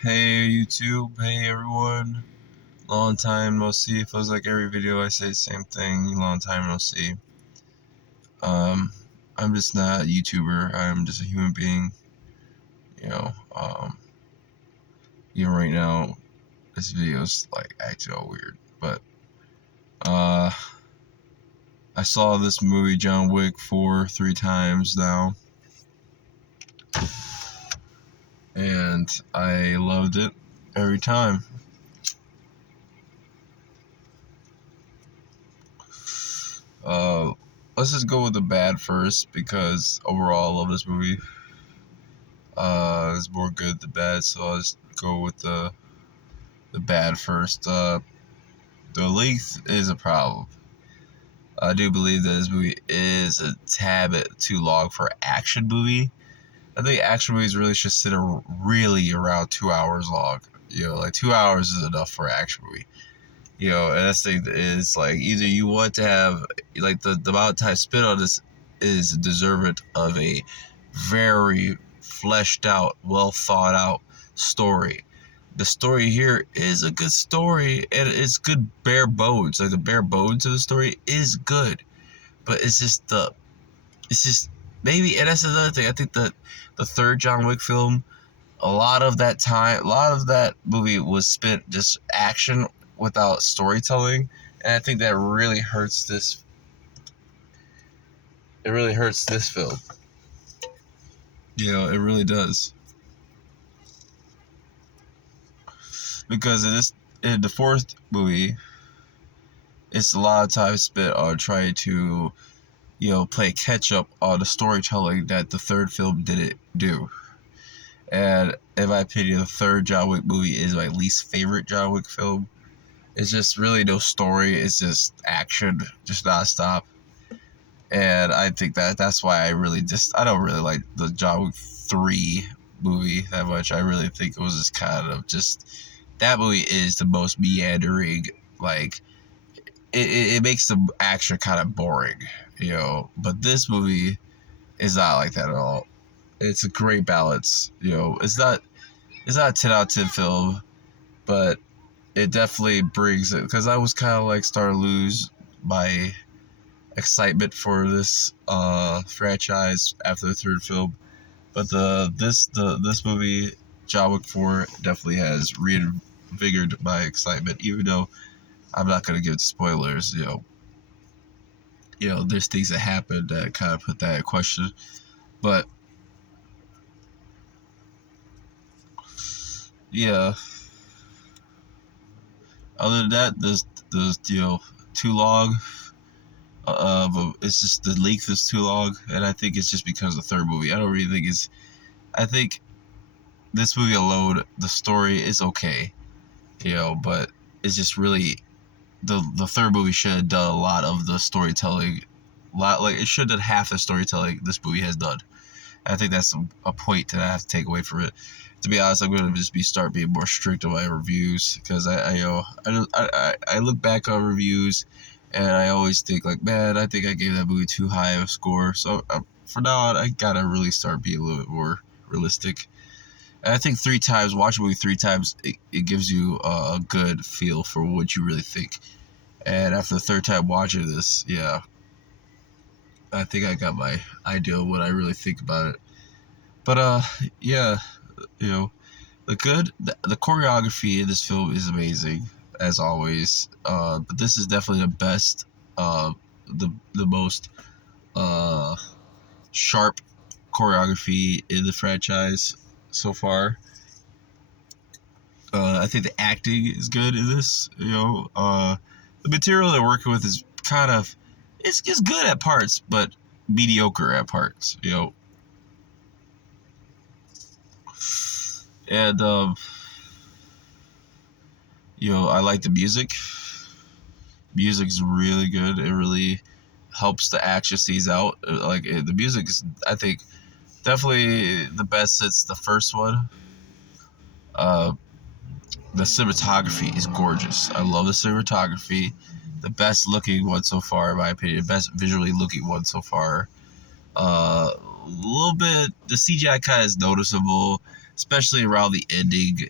Hey YouTube, hey everyone. Long time no see. It feels like every video I say the same thing. Long time no see. Um, I'm just not a YouTuber. I'm just a human being. You know, even right now, this video's like acting all weird. But uh, I saw this movie John Wick 3 times now, and I loved it every time. Uh, let's just go with the bad first because overall I love this movie. It's more good than bad, so I'll just go with the bad first. The length is a problem. I do believe that this movie is a tad bit too long for an action movie. I think action movies really should sit really around 2 hours long. Like 2 hours is enough for an action movie. And that's the thing is like either you want to have like the amount of time spent on this is deserving of a very fleshed out, well thought out story. The story here is a good story and it's good bare bones. Like the bare bones of the story is good, but it's just maybe, and that's another thing. I think that the third John Wick film, a lot of that movie was spent just action without storytelling, and I think that really hurts this. It really hurts this film. It really does. Because in the fourth movie, it's a lot of time spent on trying to, play catch up on the storytelling that the third film didn't do. And in my opinion, the third John Wick movie is my least favorite John Wick film. It's just really no story. It's just action, just nonstop. And I think that's why I don't really like the John Wick 3 movie that much. I really think it was just kind of just, that movie is the most meandering, like, it makes the action kind of boring, but this movie is not like that at all. It's a great balance, it's not a 10 out of 10 film, but it definitely brings it, because I was kind of like starting to lose my excitement for this franchise after the third film. But this movie, John Wick 4, definitely has reinvigorated my excitement, even though I'm not gonna give spoilers. There's things that happen that kind of put that in question. But yeah, other than that, there's too long. But it's just the length is too long, and I think it's just because of the third movie. I don't really think it's. I think this movie alone, the story is okay, but it's just really the third movie should have done a lot of the storytelling. Like it should have done half the storytelling this movie has done. I think that's a point that I have to take away from it. To be honest, I'm gonna just start being more strict on my reviews, because I look back on reviews and I always think like, man, I think I gave that movie too high of a score. So from now on, I gotta really start being a little bit more realistic. And I think watch a movie 3 times, it gives you a good feel for what you really think. And after the third time watching this, yeah, I think I got my idea of what I really think about it. But yeah, the choreography in this film is amazing as always. But this is definitely the best, the most sharp choreography in the franchise so far. I think the acting is good in this. The material they're working with is kind of it's good at parts, but mediocre at parts. And I like the music. Music's really good. It really helps the action scenes out. The music is, I think, definitely the best since the first one. The cinematography is gorgeous. I love the cinematography. The best looking one so far, in my opinion. Best visually looking one so far. A little bit, the CGI kind of is noticeable. especially around the ending.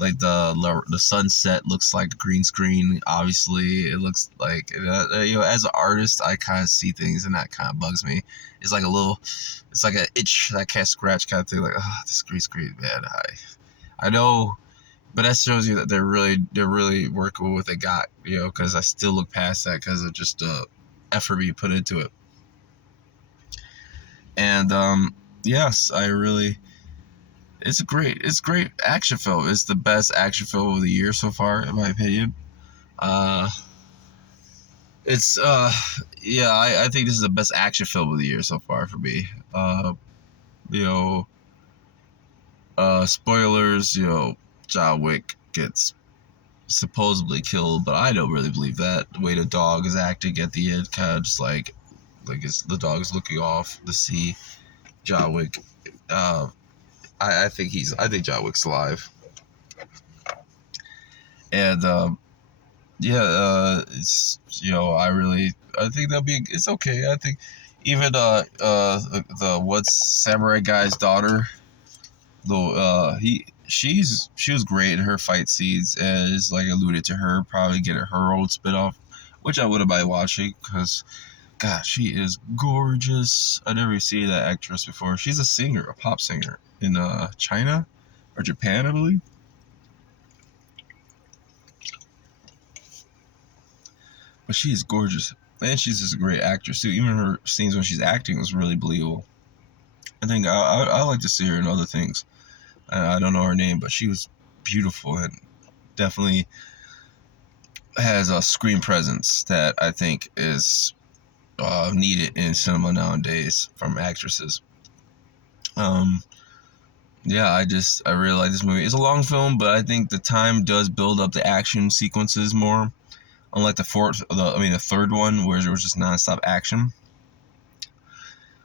Like the sunset looks like a green screen. Obviously, it looks like as an artist, I kind of see things and that kind of bugs me. It's like it's like an itch that I can't scratch kind of thing. Like, oh, this green screen, man. I know, but that shows you that they're really working with what they got. Because I still look past that because of just the effort we put into it. And yes, it's a great action film. It's the best action film of the year so far, in my opinion. Uh, it's yeah, I think this is the best action film of the year so far for me. You know, spoilers. John Wick gets supposedly killed, but I don't really believe that. The way the dog is acting at the end, kind of just like the dog is looking off to see John Wick. I think John Wick's alive, and yeah, it's I think it's okay. I think even the what's samurai guy's daughter, though she was great in her fight scenes, and it's like alluded to her probably getting her own spinoff, which I wouldn't mind watching because God, she is gorgeous. I never seen that actress before. She's a singer, a pop singer in China or Japan, I believe. But she is gorgeous. And she's just a great actress too. Even her scenes when she's acting was really believable. I think I like to see her in other things. I don't know her name, but she was beautiful and definitely has a screen presence that I think is needed in cinema nowadays from actresses. Yeah, I really like this movie. It's a long film, but I think the time does build up the action sequences more. Unlike the third one, where it was just nonstop action.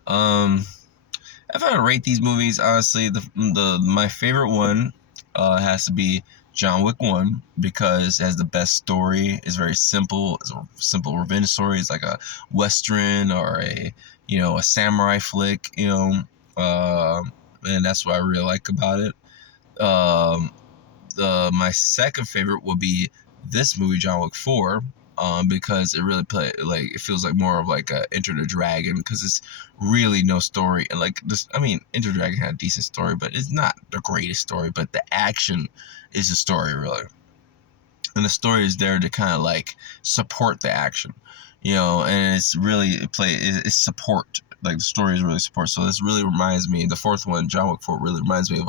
If I had to rate these movies, honestly, my favorite one has to be John Wick 1 because it has the best story. It's very simple. It's a simple revenge story. It's like a western or a samurai flick. And that's what I really like about it. My second favorite will be this movie, John Wick 4, because it really it feels like more of like a Enter the Dragon because it's really no story and like this. I mean, Enter the Dragon had a decent story, but it's not the greatest story. But the action is the story really, and the story is there to kind of like support the action, and it's really it's support. Like the story is really support. So this really reminds me. The fourth one, John Wick 4, really reminds me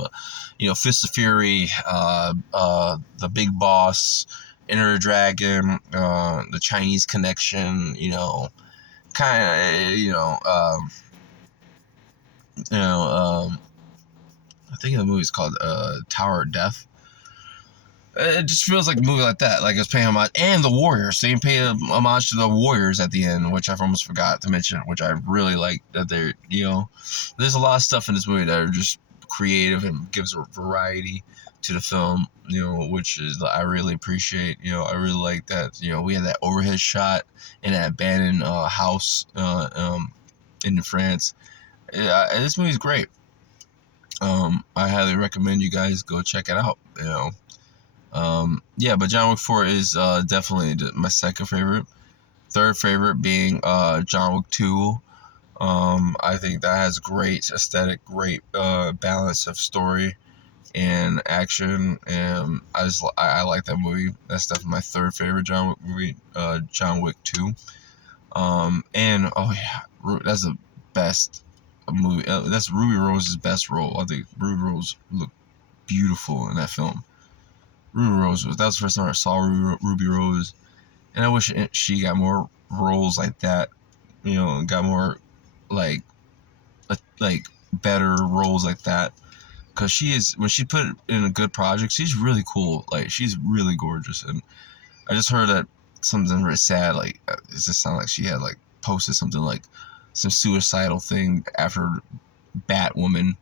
of Fist of Fury, the Big Boss, Enter the Dragon, the Chinese Connection. Kind of I think the movie's called Tower of Death. It just feels like a movie like that. Like it's paying homage, and the Warriors. They pay homage to the Warriors at the end, which I've almost forgot to mention. Which I really like that they're there's a lot of stuff in this movie that are just creative and gives a variety to the film. Which is I really appreciate. I really like that. We had that overhead shot in that abandoned house in France. This movie's great. I highly recommend you guys go check it out. Yeah, but John Wick 4 is definitely my second favorite. Third favorite being John Wick 2. I think that has great aesthetic, great balance of story and action, and I like that movie. That's definitely my third favorite John Wick movie, John Wick 2. And oh yeah, that's the best movie. That's Ruby Rose's best role. I think Ruby Rose looked beautiful in that film. Ruby Rose that was the first time I saw Ruby Rose, and I wish she got more roles like that. Got more like better roles like that. Cause when she put in a good project, she's really cool. Like she's really gorgeous, and I just heard that something really sad. Like it just sounded like she had like posted something like some suicidal thing after Batwoman,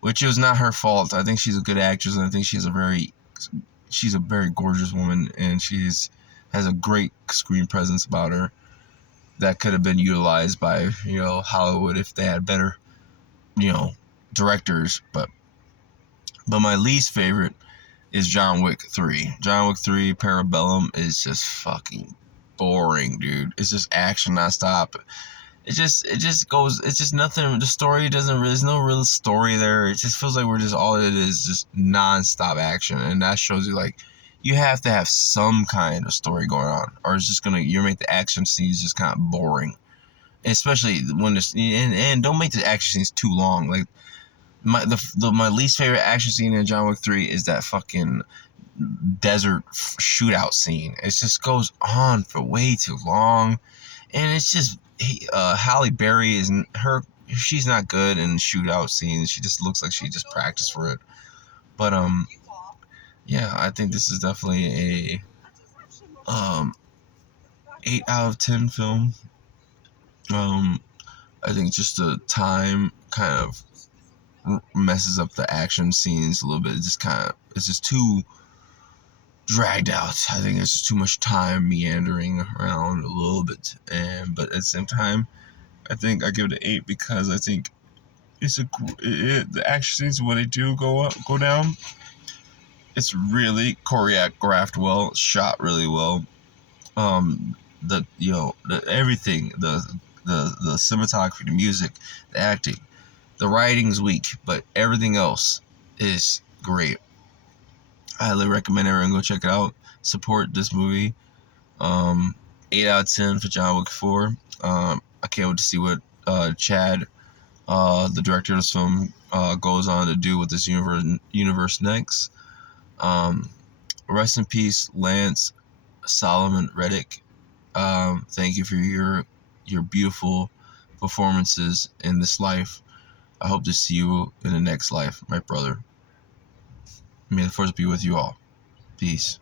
which was not her fault. I think she's a good actress, and I think she's a very gorgeous woman, and has a great screen presence about her that could have been utilized by Hollywood if they had better directors. But But my least favorite is John Wick 3. John Wick 3 Parabellum is just fucking boring, dude. It's just action nonstop. It just goes, it's just nothing. The story doesn't really, there's no real story there. It just feels like we're just, all it is just nonstop action. And that shows you, like, you have to have some kind of story going on, or it's just gonna, you make the action scenes just kind of boring. Especially when this, and don't make the action scenes too long. Like, my least favorite action scene in John Wick 3 is that fucking desert shootout scene. It just goes on for way too long, and it's just, Halle Berry isn't her. She's not good in shootout scenes. She just looks like she just practiced for it. But yeah, I think this is definitely a 8 out of 10 film. I think just the time kind of messes up the action scenes a little bit. It's just too dragged out. I think it's just too much time meandering around a little bit, but at the same time, I think I give it an 8 because I think the action scenes when they do go down, it's really choreographed well, shot really well. Everything, the cinematography, the music, the acting, the writing's weak, but everything else is great. I highly recommend everyone go check it out. Support this movie. 8 out of 10 for John Wick 4. I can't wait to see what Chad, the director of this film, goes on to do with this universe next. Rest in peace, Lance Solomon Reddick. Thank you for your beautiful performances in this life. I hope to see you in the next life, my brother. May the force be with you all. Peace.